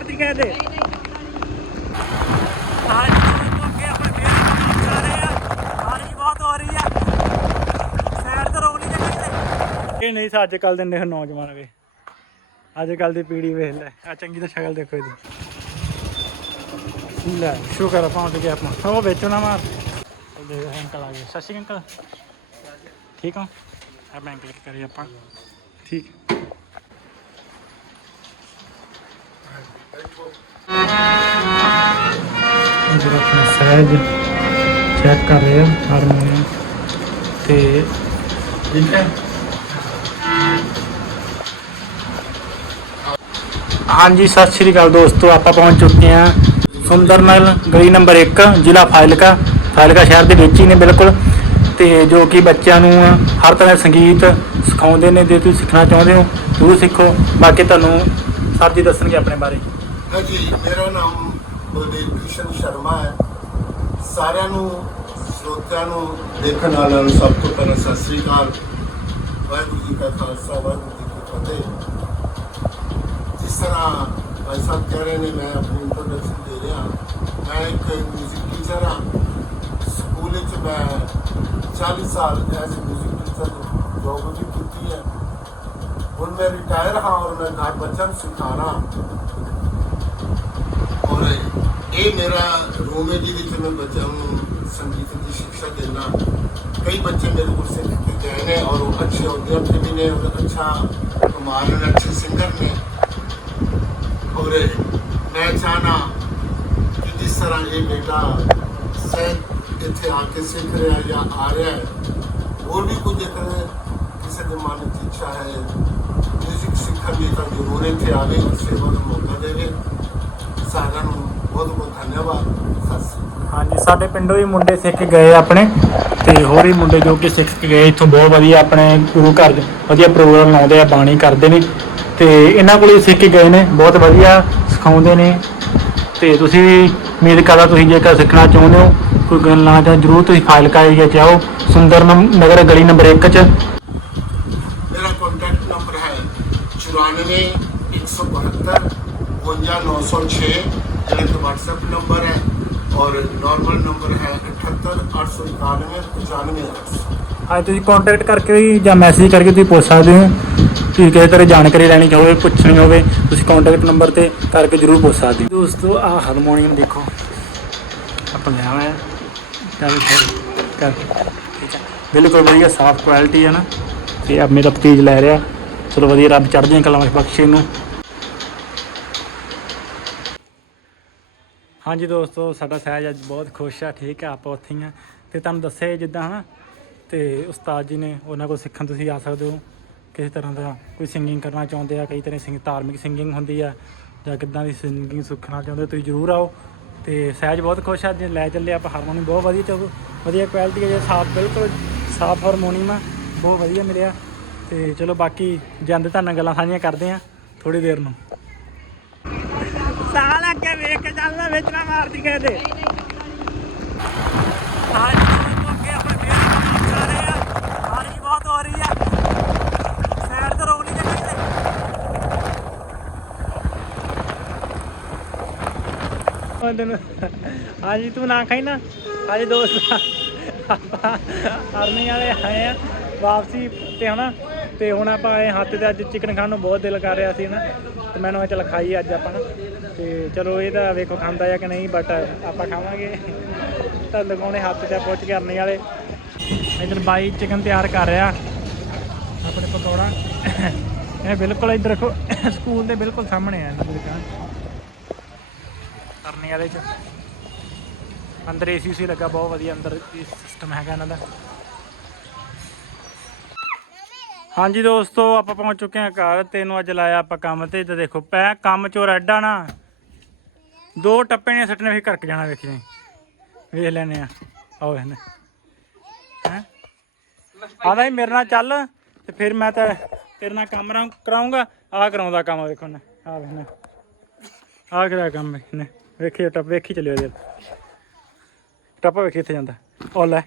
ਮਾਰਦੀ ਗਏ ਤੇ ਅੱਜ ਮੌਕੇ ਆਪਣੇ ਫੇਰ ਕੰਮ ਕਰ ਰਹੇ ਆ। ਬਾਰਿਸ਼ ਬਹੁਤ ਹੋ ਰਹੀ ਆ। ਸੈਰ ਤੇ ਰੋਕ ਨਹੀਂ ਸਕਦੇ ਇਹ ਨਹੀਂ ਸੀ, ਅੱਜ ਕੱਲ ਦੇ ਨੇ ਨੌਜਵਾਨ ਵੇ। ਅੱਜ ਕੱਲ ਦੀ ਪੀੜ੍ਹੀ ਵੇਖ ਲੈ ਆ ਚੰਗੀ ਤਾਂ ਸ਼ਕਲ ਦੇਖੋ ਇਹਦੀ। ਲੈ, ਸ਼ੁਕਰ ਆ, ਪਹੁੰਚ ਗਏ ਆਪਾਂ। ਉਹ ਵੇਚੋ ਮਾਰ ਉਹ ਅੰਕਲ ਆ ਗਏ। ਸਤਿ ਸ਼੍ਰੀ ਅਕਾਲ ਠੀਕ ਹੋ? ਆ ਬੈਂਕ ਕਲਿੱਕ ਕਰੀ ਆਪਾਂ। ਠੀਕ। ਇਧਰ ਆਪਣਾ ਸਹਿਜ ਚੈੱਕ ਕਰ ਰਹੇ ਆ ਹਾਰਮੋਨੀਅਮ ਤੇ ਠੀਕ ਹੈ? ਹਾਂਜੀ, ਸਤਿ ਸ਼੍ਰੀ ਅਕਾਲ ਦੋਸਤੋ, ਆਪਾਂ ਪਹੁੰਚ ਚੁੱਕੇ ਹਾਂ ਸੁੰਦਰਨਗਰ ਗਲੀ ਨੰਬਰ 1 ਜ਼ਿਲ੍ਹਾ ਫਾਜ਼ਿਲਕਾ। ਫਾਜ਼ਿਲਕਾ ਸ਼ਹਿਰ ਦੇ ਵਿੱਚ ਹੀ ਨੇ, ਬਿਲਕੁਲ। ਤੇ ਜੋ ਕਿ ਬੱਚਿਆਂ ਨੂੰ ਹਰ ਤਰ੍ਹਾਂ ਦਾ ਸੰਗੀਤ ਸਿਖਾਉਂਦੇ ਨੇ, ਜੇ ਤੁਸੀਂ ਸਿੱਖਣਾ ਚਾਹੁੰਦੇ ਹੋ, ਜ਼ਰੂਰ ਸਿੱਖੋ। ਬਾਕੀ ਤੁਹਾਨੂੰ ਸਰ ਜੀ ਦੱਸਣਗੇ ਆਪਣੇ ਬਾਰੇ। ਹਾਂ ਮੇਰਾ ਨਾਮ ਬਲਦੇਵ ਕ੍ਰਿਸ਼ਨ ਸ਼ਰਮਾ ਹੈ। ਸਾਰਿਆਂ ਨੂੰ, ਸਰੋਤਿਆਂ ਨੂੰ ਦੇਖਣ ਵਾਲਿਆਂ ਨੂੰ ਸਭ ਤੋਂ ਪਹਿਲਾਂ ਸਤਿ ਸ੍ਰੀ ਅਕਾਲ। ਵਾਹਿਗੁਰੂ ਜੀ ਕਾ ਖਾਲਸਾ, ਵਾਹਿਗੁਰੂ ਜੀ ਕੀ ਫਤਿਹ। ਜਿਸ ਤਰ੍ਹਾਂ ਭਾਈ ਸਾਹਿਬ ਕਹਿ ਰਹੇ ਨੇ, ਮੈਂ ਆਪਣੀ ਇੰਟਰੋਡਕਸ਼ਨ ਦੇ ਰਿਹਾ। ਮੈਂ ਇੱਕ ਮਿਊਜ਼ਿਕ ਟੀਚਰ ਹਾਂ। ਸਕੂਲ ਵਿੱਚ ਮੈਂ 40 ਸਾਲ ਐਸ ਮਿਊਜ਼ਿਕ ਟੀਚਰ ਜੋਬ ਵੀ ਕੀਤੀ ਹੈ। ਹੁਣ ਮੈਂ ਰਿਟਾਇਰ ਹਾਂ ਔਰ ਮੈਂ ਘਰ ਬੱਚਿਆਂ ਸਿਖਾ ਰਹਾ। ਹਾਂ ਔਰ ਇਹ ਮੇਰਾ ਰੂਮ ਹੈ ਜਿਹਦੇ ਵਿੱਚ ਮੈਂ ਬੱਚਿਆਂ ਨੂੰ ਸੰਗੀਤ ਦੀ ਸਿੱਖਿਆ ਦਿੰਦਾ। ਕਈ ਬੱਚੇ ਮੇਰੇ ਕੋਲ ਸਿੱਖ ਕੇ ਗਏ ਨੇ ਔਰ ਉਹ ਅੱਛੇ ਅਧਿਆਪਕ ਵੀ ਨੇ ਔਰ ਅੱਛਾ ਕਮਾਲ ਨੇ ਅੱਛੇ ਸਿੰਗਰ ਨੇ। ਔਰ ਮੈਂ ਚਾਹਨਾ ਕਿ ਜਿਸ ਤਰ੍ਹਾਂ ਇਹ ਬੇਟਾ ਸਹਿਜ ਇੱਥੇ ਆ ਕੇ ਸਿੱਖ ਰਿਹਾ ਜਾਂ ਆ ਰਿਹਾ ਹੈ, ਹੋਰ ਵੀ ਕੁਝ ਦੇਖ ਰਹੇ ਕਿਸੇ ਦੇ ਮਨ ਵਿੱਚ ਇੱਛਾ ਹੈ ਮਿਊਜ਼ਿਕ ਸਿੱਖਣ ਦੀ ਤਾਂ ਜ਼ਰੂਰ ਇੱਥੇ ਆਵੇ, ਸੇਵਾ ਦਾ ਮੌਕਾ ਦੇਵੇ ਸਾਰਿਆਂ ਨੂੰ ਬਹੁਤ ਬਹੁਤ ਧੰਨਵਾਦ ਸਤਿ ਸ੍ਰੀ ਅਕਾਲ ਹਾਂਜੀ ਸਾਡੇ ਪਿੰਡੋਂ ਵੀ ਮੁੰਡੇ ਸਿੱਖ ਗਏ ਆਪਣੇ, ਤੇ ਹੋਰ ਵੀ ਮੁੰਡੇ ਜੋ ਕਿ ਸਿੱਖ ਕੇ ਗਏ, ਇੱਥੋਂ ਬਹੁਤ ਵਧੀਆ ਆਪਣੇ ਗੁਰੂ ਘਰ 'ਚ ਵਧੀਆ ਪ੍ਰੋਗਰਾਮ ਲਾਉਂਦੇ ਆ, ਬਾਣੀ ਕਰਦੇ ਨੇ, ਤੇ ਇਹਨਾਂ ਕੋਲ ਸਿੱਖ ਕੇ ਗਏ ਨੇ, ਬਹੁਤ ਵਧੀਆ ਸਿਖਾਉਂਦੇ ਨੇ, ਤੇ ਤੁਸੀਂ ਵੀ ਉਮੀਦ ਕਰਦਾ ਤੁਸੀਂ ਜੇਕਰ ਸਿੱਖਣਾ ਚਾਹੁੰਦੇ ਹੋ, ਕੋਈ ਗੱਲ ਨਾ ਤਾਂ ਜਰੂਰ ਤੁਸੀਂ ਫਾਈਲ ਏਰੀਆ ਚ ਆਓ, ਸੁੰਦਰ ਨਗਰ ਗਲੀ ਨੰਬਰ 1 ਚ। ਮੇਰਾ ਕੰਟੈਕਟ ਨੰਬਰ ਹੈ 94 172 52906 ਜਿਹੜਾ ਕਿ WhatsApp ਨੰਬਰ ਹੈ। ਔਰ ਨਾਰਮਲ ਨੰਬਰ ਹੈ 78 891 95 ਅੱਜ ਤੁਸੀਂ ਕੰਟੈਕਟ ਕਰਕੇ ਵੀ ਜਾਂ ਮੈਸੇਜ ਕਰਕੇ ਤੁਸੀਂ ਪੁੱਛ ਸਕਦੇ ਹੋ ਕਿ ਕਿਸੇ ਤਰ੍ਹਾਂ ਜਾਣਕਾਰੀ ਲੈਣੀ ਚਾਹੋਗੇ, ਪੁੱਛਣੀ ਹੋਵੇ, ਤੁਸੀਂ ਕੰਟੈਕਟ ਨੰਬਰ ਤੇ ਕਰਕੇ ਜਰੂਰ ਪੁੱਛ ਸਕਦੇ ਹੋ। ਦੋਸਤੋ ਆ ਹਾਰਮੋਨੀਅਮ ਦੇਖੋ। ਆਪਾਂ ਲਿਆ ਹੋਇਆ। ਚੱਲ ਕਰ ਠੀਕ ਹੈ। ਬਿਲਕੁਲ ਵਧੀਆ, ਸਾਫ਼ ਕੁਆਲਿਟੀ ਹੈ ਨਾ। ਤੇ ਆ ਮੇਰਾ ਭਤੀਜ ਲੈ ਰਿਹਾ। ਚਲੋ ਵਧੀਆ, ਰੱਬ ਚੜ੍ਹਦੀਆਂ ਕਲਾਂ ਵਿੱਚ ਬਖਸ਼ੇ ਨੂੰ ਹਾਂਜੀ ਦੋਸਤੋ, ਸਾਡਾ ਸਹਿਜ ਅੱਜ ਬਹੁਤ ਖੁਸ਼ ਆ, ਠੀਕ ਆ, ਆਪਾਂ ਉੱਥੇ ਹੀ ਆ। ਤੇ ਤੁਹਾਨੂੰ ਦੱਸਿਆ ਜਿੱਦਾਂ, ਹਨਾ? ਤੇ ਉਸਤਾਦ ਜੀ ਨੇ ਉਹਨਾਂ ਕੋਲ ਸਿੱਖਣ ਤੁਸੀਂ ਆ ਸਕਦੇ ਹੋ। ਕਿਸੇ ਤਰ੍ਹਾਂ ਦਾ ਕੋਈ ਸਿੰਗਿੰਗ ਕਰਨਾ ਚਾਹੁੰਦੇ ਆ, ਕਈ ਤਰ੍ਹਾਂ ਸਿੰਗ ਧਾਰਮਿਕ ਸਿੰਗਿੰਗ ਹੁੰਦੀ ਆ, ਜਾਂ ਕਿੱਦਾਂ ਦੀ ਸਿੰਗਿੰਗ ਸਿੱਖਣਾ ਚਾਹੁੰਦੇ ਤੁਸੀਂ ਜ਼ਰੂਰ ਆਓ। ਤੇ ਸਹਿਜ ਬਹੁਤ ਖੁਸ਼ ਆ ਜੇ ਲੈ ਚੱਲੇ ਆਪਾਂ ਹਾਰਮੋਨੀਅਮ ਬਹੁਤ ਵਧੀਆ ਚੋ ਵਧੀਆ ਕੁਆਲਿਟੀ ਹੈ ਜੇ ਸਾਫ਼, ਬਿਲਕੁਲ ਸਾਫ਼ ਹਾਰਮੋਨੀਅਮ ਆ, ਬਹੁਤ ਵਧੀਆ ਮਿਲਿਆ। ਤੇ ਚਲੋ ਬਾਕੀ ਜਾਂਦੇ ਤੁਹਾਨੂੰ ਨਾਲ ਗੱਲਾਂ ਸਾਂਝੀਆਂ ਕਰਦੇ ਆ ਥੋੜੀ ਦੇਰ ਨੂੰ ਸਾਲ ਅੱਗੇ ਵੇਖ ਕੇ ਚੱਲਦਾ ਵਿੱਚ ਨਾ ਮਾਰਦੀ ਗਏ ਤੇ ਅੱਜ ਅੱਗੇ ਆਪਣੇ ਫੇਰ ਕੰਮ ਕਰ ਰਹੇ ਆ ਬਾਰਿਸ਼ ਬਹੁਤ ਹੋ ਰਹੀ ਆ। ਸੈਰ ਤੇ ਰੋਕ ਨਹੀਂ ਸਕਦੇ ਉਹਦਨ ਹਾਂਜੀ ਤੂੰ ਨਾ ਖਾਈ ਨਾ। ਅੱਜ ਦੋਸਤ ਆਪਾਂ ਅਰਨੀ ਵਾਲੇ ਆਏ ਆ ਵਾਪਸੀ ਤੇ ਹਨਾ। ਤੇ ਹੁਣ ਆਪਾਂ ਆਏ ਹੱਥ ਤੇ ਅੱਜ ਚਿਕਨ ਖਾਣ ਨੂੰ ਬਹੁਤ ਦਿਲ ਕਰ ਰਿਹਾ ਸੀ ਨਾ ਤੇ ਮੈਨੂੰ ਚੱਲ ਖਾਈ ਅੱਜ ਆਪਾਂ ਨਾ। ਤੇ ਚਲੋ ਇਹ ਤਾਂ ਵੇਖੋ ਖਾਂਦਾ ਆ ਕਿ ਨਹੀਂ ਬਟ ਆਪਾਂ ਖਾਵਾਂਗੇ। ਤਾਂ ਲਗਾਉਣੇ ਹੱਥ ਤੇ ਪਹੁੰਚ ਕੇ ਅਰਨੀ ਵਾਲੇ। ਇਧਰ ਬਾਈ ਚਿਕਨ ਤਿਆਰ ਕਰ ਰਿਹਾ। ਆਪਣੇ ਪਕੌੜਾ। ਇਹ ਬਿਲਕੁਲ ਇਧਰ ਦੇਖੋ, ਸਕੂਲ ਦੇ ਬਿਲਕੁਲ ਸਾਹਮਣੇ ਆ ਇਹਨਾਂ ਦੀ ਦੁਕਾਨ। ਕਰਨੇ ਵਾਲੇ ਚ। ਅੰਦਰ ਏਸੀ ਸੀ ਲੱਗਾ, ਬਹੁਤ ਵਧੀਆ ਅੰਦਰ ਸਿਸਟਮ ਹੈਗਾ ਇਹਨਾਂ ਦਾ। ਹਾਂਜੀ ਦੋਸਤੋ, ਆਪਾਂ ਪਹੁੰਚ ਚੁੱਕੇ ਹਾਂ ਘਰ ਤੈਨੂੰ ਅੱਜ ਲਾਇਆ ਆਪਾਂ ਕੰਮ ਤੇ। ਤੇ ਦੇਖੋ, ਪੈ ਕੰਮ ਚੋਰ ਐਡਾ ਨਾ। ਦੋ ਟੱਪੇ ਨੇ, ਸੱਟਣੇ, ਫਿਰ ਕਰਕੇ ਜਾਣਾ ਵੇਖੀ ਜਾਈਂ। ਵੇਖ ਲੈਨੇ ਆ ਆਓ ਇਹਨੇ। ਹੈ? ਆਦਾ ਹੀ ਮੇਰੇ ਨਾਲ ਚੱਲ, ਤੇ ਫਿਰ ਮੈਂ ਤਾਂ ਤੇਰੇ ਨਾਲ ਕੰਮ ਰਾਂ- ਕਰਾਊਂਗਾ। ਆ ਕਰਾਉਂਦਾ ਕੰਮ, ਵੇਖੋ ਨੇ ਆ ਵੇਖਣਾ ਆ ਕਰਾ ਕੰਮ ਇਹਨੇ। ਵੇਖੀ, ਟੱਪ ਵੇਖੀ ਚੱਲਿਓ ਇਹਦੇ। ਟੱਪ ਵੇਖੀ ਇੱਥੇ ਜਾਂਦਾ। ਉਹ ਲੈ,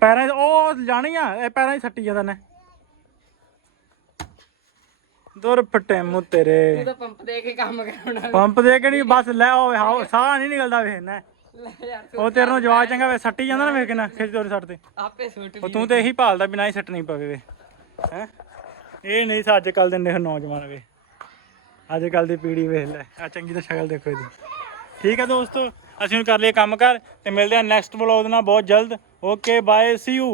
ਪੈਰਾਂ 'ਚ, ਉਹ ਜਾਣੀ ਆ, ਇਹ ਪੈਰਾਂ 'ਚ ਸੱਟੀ ਜਾਂਦਾ ਨੇ ਦੁਰ ਫਟੇ ਮੂੰ ਤੇਰੇ। ਤਾਂ ਪੰਪ ਦੇ ਕੇ ਕੰਮ ਕਰਾਉਣਾ ਪੰਪ ਦੇ ਕੇ ਨਹੀਂ ਬਸ ਲੈ ਹਾਓ ਸਾਹ ਨਹੀਂ ਨਿਕਲਦਾ ਵੇ ਨਾ। ਲੈ ਯਾਰ ਉਹ ਤੇਰੇ ਨੂੰ ਜਵਾਬ ਚੰਗਾ ਵੇ ਸੱਟੀ ਜਾਂਦਾ ਨਾ ਵੇਖ ਕੇ ਨਾ ਖਿੱਚ ਤੋਰੇ ਸੱਟ ਤੇ। ਆਪੇ ਸੁੱਟ ਉਹ ਤੂੰ ਤੇ ਇਹੀ ਭਾਲਦਾ ਬਿਨਾਂ ਹੀ ਸੱਟਣੀ ਪਵੇ ਵੇ ਹੈ? ਇਹ ਨਹੀਂ ਸਾ ਅੱਜ ਕੱਲ ਦੇ ਨੇ ਨੌਜਵਾਨ ਵੇ। ਅੱਜ ਕੱਲ ਦੀ ਪੀੜ੍ਹੀ ਵੇਖ ਲੈ ਆ ਚੰਗੀ ਤਾਂ ਸ਼ਕਲ ਦੇਖੋ ਇਹਦੀ। ਠੀਕ ਹੈ ਦੋਸਤੋ ਅਸੀਂ ਹੁਣ ਕਰ ਲਈਏ ਕੰਮ ਕਰ ਤੇ ਮਿਲਦੇ ਹਾਂ ਨੈਕਸਟ ਵਲੌਗ ਨਾਲ ਬਹੁਤ ਜਲਦ। Okay bye see you